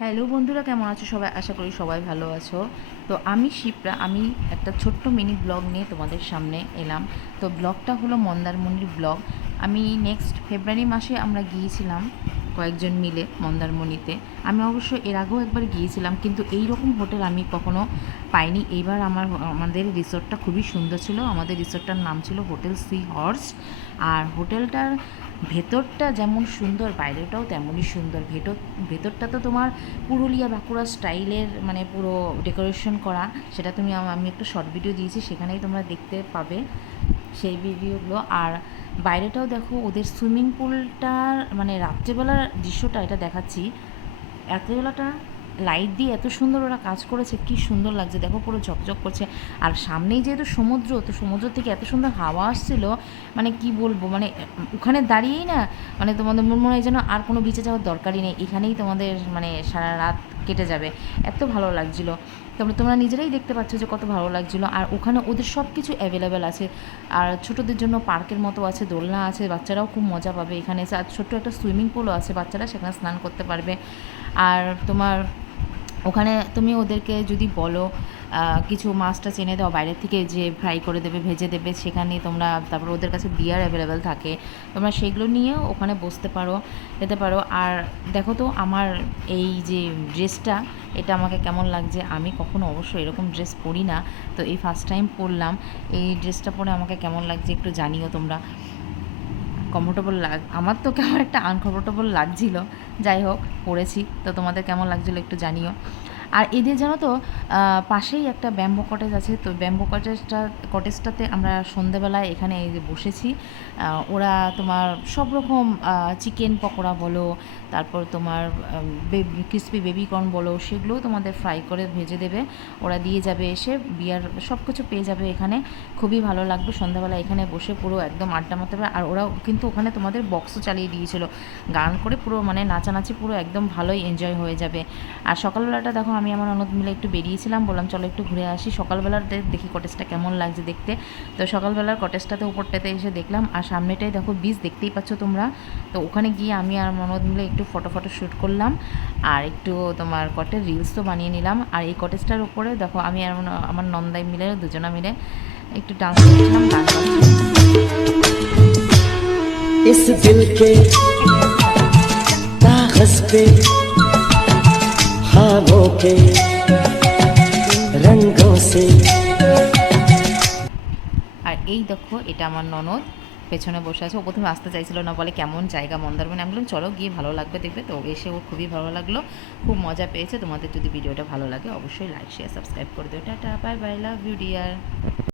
Hello বন্ধুরা, কেমন আছো সবাই? আশা করি সবাই ভালো আছো। তো আমি শিপ্রা, আমি একটা ছোট্ট মিনি ব্লগ নিয়ে তোমাদের সামনে এলাম। তো ব্লগটা হলো মন্দারমণির ব্লগ। আমি নেক্সট ফেব্রুয়ারি মাসে আমরা গিয়েছিলাম কয়েকজন মিলে মন্দারমণিতে। আমি অবশ্য এর আগেও একবার গিয়েছিলাম, কিন্তু এই রকম হোটেল আমি কখনো পাইনি। এইবার আমাদের রিসোর্টটা খুবই সুন্দর ছিল। আমাদের রিসোর্টটার নাম ছিল হোটেল সি হর্স। আর হোটেলটার ভেতরটা যেমন সুন্দর, বাইরেটাও তেমনই সুন্দর। ভেতরটা তো তোমার পুরুলিয়া বাঁকুড়া স্টাইলের, মানে পুরো ডেকোরেশন করা। সেটা আমি একটা শর্ট ভিডিও দিয়েছি, সেখানেই তোমরা দেখতে পাবে সেই ভিডিওগুলো। আর বাইরেটাও দেখো, ওদের সুইমিং পুলটার মানে রাত্রেবেলার দৃশ্যটা এটা দেখাচ্ছি। রাত্রেবেলাটা লাইট দিয়ে এত সুন্দর ওরা কাজ করেছে, কি সুন্দর লাগছে দেখো, পুরো ঝকঝক করছে। আর সামনেই যেহেতু সমুদ্র, তো সমুদ্র থেকে এত সুন্দর হাওয়া আসছিল, মানে কি বলবো, মানে ওখানে দাঁড়িয়েই না, মানে তোমাদের মনে হয় যেন আর কোনো বিচে যাওয়ার দরকারই নেই, এখানেই তোমাদের মানে সারা রাত কেটে যাবে। এত ভালো লাগছিলো। তোমরা নিজেরাই দেখতে পাচ্ছ যে কত ভালো লাগছিলো। আর ওখানে ওদের সব কিছু অ্যাভেলেবেল আছে। আর ছোটোদের জন্য পার্কের মতো আছে, দোলনা আছে, বাচ্চারাও খুব মজা পাবে এখানে এসে। আর ছোট্ট একটা সুইমিং পুলও আছে, বাচ্চারা সেখানে স্নান করতে পারবে। আর তোমার ওখানে তুমি ওদেরকে যদি বলো কিছু মাছটা এনে দাও বাইরের থেকে, যে ফ্রাই করে দেবে, ভেজে দেবে, সেখানে তোমরা, তারপর ওদের কাছে বিয়ার অ্যাভেলেবেল থাকে, তোমরা সেগুলো নিয়েও ওখানে বসতে পারো, যেতে পারো। আর দেখো তো আমার এই যে ড্রেসটা, এটা আমাকে কেমন লাগছে। আমি কখনো অবশ্য এরকম ড্রেস পরি না, তো এই ফার্স্ট টাইম পরলাম। এই ড্রেসটা পরে আমাকে কেমন লাগছে একটু জানিও তোমরা। আমার তো কেমন একটা আনকমফোর্টেবল লাগছিল। যাই হোক, পড়েছি, তো তোমাদের কেমন লাগছিলো একটু জানিও। আর এদের জানো তো পাশেই একটা ব্যাম্বো কটেজ আছে। তো ব্যাম্বো কটেজটাতে আমরা সন্ধেবেলায় এখানে এই যে বসেছি। ওরা তোমার সব রকম চিকেন পকোড়া বলো, তারপর তোমার ক্রিসপি বেবিকর্ন বলো, সেগুলোও তোমাদের ফ্রাই করে ভেজে দেবে, ওরা দিয়ে যাবে এসে। বিয়ার সব কিছু পেয়ে যাবে এখানে। খুবই ভালো লাগবে সন্ধ্যাবেলা এখানে বসে পুরো একদম আড্ডা মারতে পারে। আর ওরা কিন্তু ওখানে তোমাদের বক্সও চালিয়ে দিয়েছিল, গান করে পুরো মানে নাচানাচি, পুরো একদম ভালোই এনজয় হয়ে যাবে। আর সকালবেলাটা দেখো, আমি আমার ননদ মিলে একটু বেরিয়েছিলাম, বললাম চলো একটু ঘুরে আসি। সকালবেলার দেখি কটেজটা কেমন লাগছে দেখতে। তো সকালবেলার কটেজটাতে উপরটাতে এসে দেখলাম। আর সামনেটাই দেখো বিচ, দেখতেই পাচ্ছ তোমরা। তো ওখানে গিয়ে আমি আর ননদ মিলে একটু ফটো শ্যুট করলাম, আর একটু তোমার কটের রিলস তো বানিয়ে নিলাম। আর এই কটেজটার উপরে দেখো, আমি আর আমার নন্দাই মিলে, দুজনা মিলে একটু ডান্স করছিলাম, গান इस दिल के कागज पे ख्वाबों के रंगों से। আর এই দেখো, এটা আমার ননদ পেছনে বসে আছে। ও প্রথমে আসতে চাইছিল না, বলে কেমন জায়গা মন্দারমণি। আমি বললাম চলো, গিয়ে ভালো লাগবে দেখবে। তো এসে ও খুবই ভালো লাগলো, খুব মজা পেয়েছে। তোমাদের যদি ভিডিওটা ভালো লাগে অবশ্যই লাইক শেয়ার সাবস্ক্রাইব করে দিও। Tata, bye bye, love you deer.